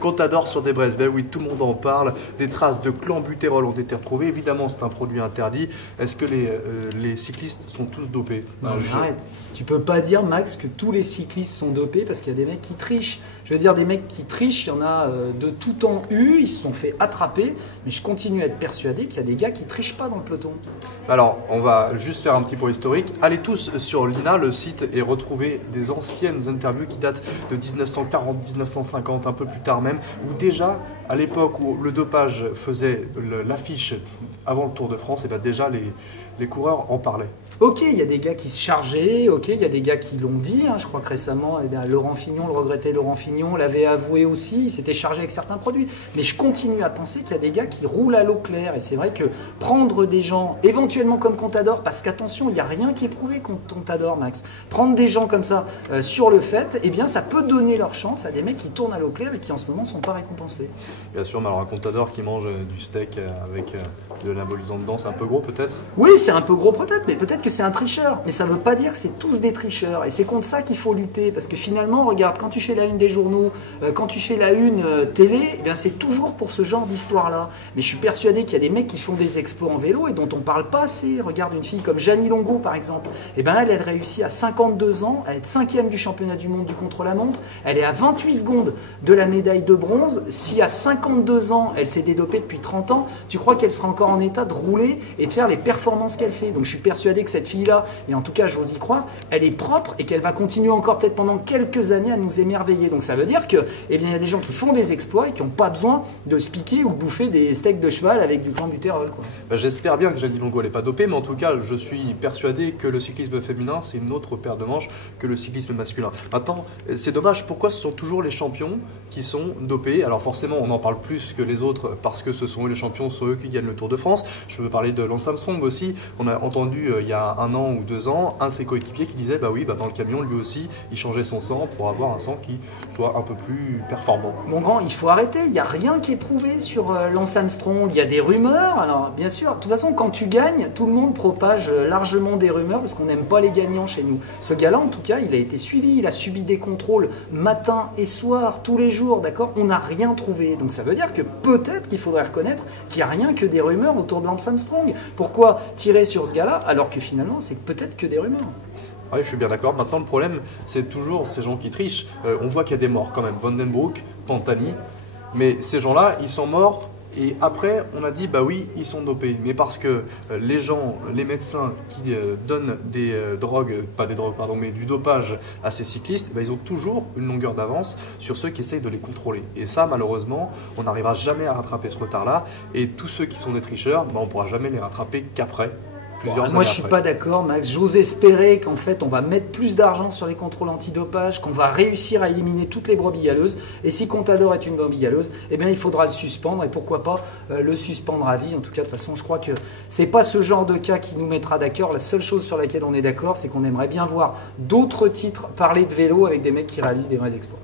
Contador sur des braises. Ben oui, tout le monde en parle. Des traces de clenbutérol ont été retrouvées. Évidemment, c'est un produit interdit. Est-ce que les cyclistes sont tous dopés? Non, arrête. Tu peux pas dire, Max, que tous les cyclistes sont dopés parce qu'il y a des mecs qui trichent. Je veux dire, des mecs qui trichent, il y en a de tout temps eu, ils se sont fait attraper, mais je continue à être persuadé qu'il y a des gars qui trichent pas dans le peloton. Alors, on va juste faire un petit point historique. Allez tous sur l'INA, le site, et retrouver des anciennes interviews qui datent de 1940, 1950, un peu plus tard même, où déjà, à l'époque où le dopage faisait l'affiche avant le Tour de France, et bien déjà les coureurs en parlaient. Ok, il y a des gars qui se chargeaient, ok, il y a des gars qui l'ont dit, hein, je crois que récemment, eh bien, Laurent Fignon, le regretté Laurent Fignon, l'avait avoué aussi, il s'était chargé avec certains produits. Mais je continue à penser qu'il y a des gars qui roulent à l'eau claire, et c'est vrai que prendre des gens, éventuellement comme Contador, parce qu'attention, il n'y a rien qui est prouvé contre Contador, Max, prendre des gens comme ça sur le fait, eh bien ça peut donner leur chance à des mecs qui tournent à l'eau claire et qui en ce moment ne sont pas récompensés. Bien sûr, mais alors un Contador qui mange du steak avec de l'anabolisant dedans, c'est un peu gros peut-être? Oui, c'est un peu gros peut-être, mais peut-être que c'est un tricheur. Mais ça ne veut pas dire que c'est tous des tricheurs. Et c'est contre ça qu'il faut lutter. Parce que finalement, regarde, quand tu fais la une des journaux, quand tu fais la une télé, eh bien c'est toujours pour ce genre d'histoire-là. Mais je suis persuadé qu'il y a des mecs qui font des exploits en vélo et dont on ne parle pas assez. Regarde une fille comme Jeannie Longo, par exemple. Eh bien elle réussit à 52 ans à être 5e du championnat du monde du contre-la-montre. Elle est à 28 secondes de la médaille de bronze. Si à 52 ans, elle s'est dédopée depuis 30 ans, tu crois qu'elle sera encore en état de rouler et de faire les performances qu'elle fait? Donc je suis persuadé que cette fille-là, et en tout cas j'ose y croire, elle est propre et qu'elle va continuer encore peut-être pendant quelques années à nous émerveiller. Donc ça veut dire que, eh bien, il y a des gens qui font des exploits et qui n'ont pas besoin de se piquer ou de bouffer des steaks de cheval avec du clenbutérol, quoi. Ben, j'espère bien que Jeannie Longo n'est pas dopée, mais en tout cas je suis persuadé que le cyclisme féminin c'est une autre paire de manches que le cyclisme masculin. Maintenant, c'est dommage, pourquoi ce sont toujours les champions qui sont dopés? Alors forcément on en parle plus que les autres parce que ce sont eux les champions, ce sont eux qui gagnent le Tour de France. Je veux parler de Lance Armstrong aussi. On a entendu il y a 1 an ou 2 ans un de ses coéquipiers qui disait bah oui, bah dans le camion lui aussi il changeait son sang pour avoir un sang qui soit un peu plus performant. Mon grand, il faut arrêter, il n'y a rien qui est prouvé sur Lance Armstrong, il y a des rumeurs. Alors bien sûr, de toute façon quand tu gagnes, tout le monde propage largement des rumeurs parce qu'on n'aime pas les gagnants chez nous. Ce gars-là en tout cas, il a été suivi, il a subi des contrôles matin et soir, tous les jours, d'accord? On n'a rien trouvé. Donc ça veut dire que peut-être qu'il faudrait reconnaître qu'il n'y a rien que des rumeurs autour de Lance Armstrong. Pourquoi tirer sur ce gars-là alors que finalement c'est peut-être que des rumeurs? Oui, je suis bien d'accord. Maintenant, le problème, c'est toujours ces gens qui trichent. On voit qu'il y a des morts quand même. Vandenbroek, Pantani. Mais ces gens-là, ils sont morts. Et après, on a dit, bah oui, ils sont dopés. Mais parce que les gens, les médecins qui donnent des drogues, pas des drogues, pardon, mais du dopage à ces cyclistes, bah, ils ont toujours une longueur d'avance sur ceux qui essayent de les contrôler. Et ça, malheureusement, on n'arrivera jamais à rattraper ce retard-là. Et tous ceux qui sont des tricheurs, bah, on ne pourra jamais les rattraper qu'après. Moi, je suis pas d'accord, Max. J'ose espérer qu'en fait, on va mettre plus d'argent sur les contrôles antidopage, qu'on va réussir à éliminer toutes les brebis galeuses. Et si Contador est une brebis galeuse, eh bien, il faudra le suspendre. Et pourquoi pas le suspendre à vie. En tout cas, de toute façon, je crois que c'est pas ce genre de cas qui nous mettra d'accord. La seule chose sur laquelle on est d'accord, c'est qu'on aimerait bien voir d'autres titres parler de vélo avec des mecs qui réalisent des vrais exploits.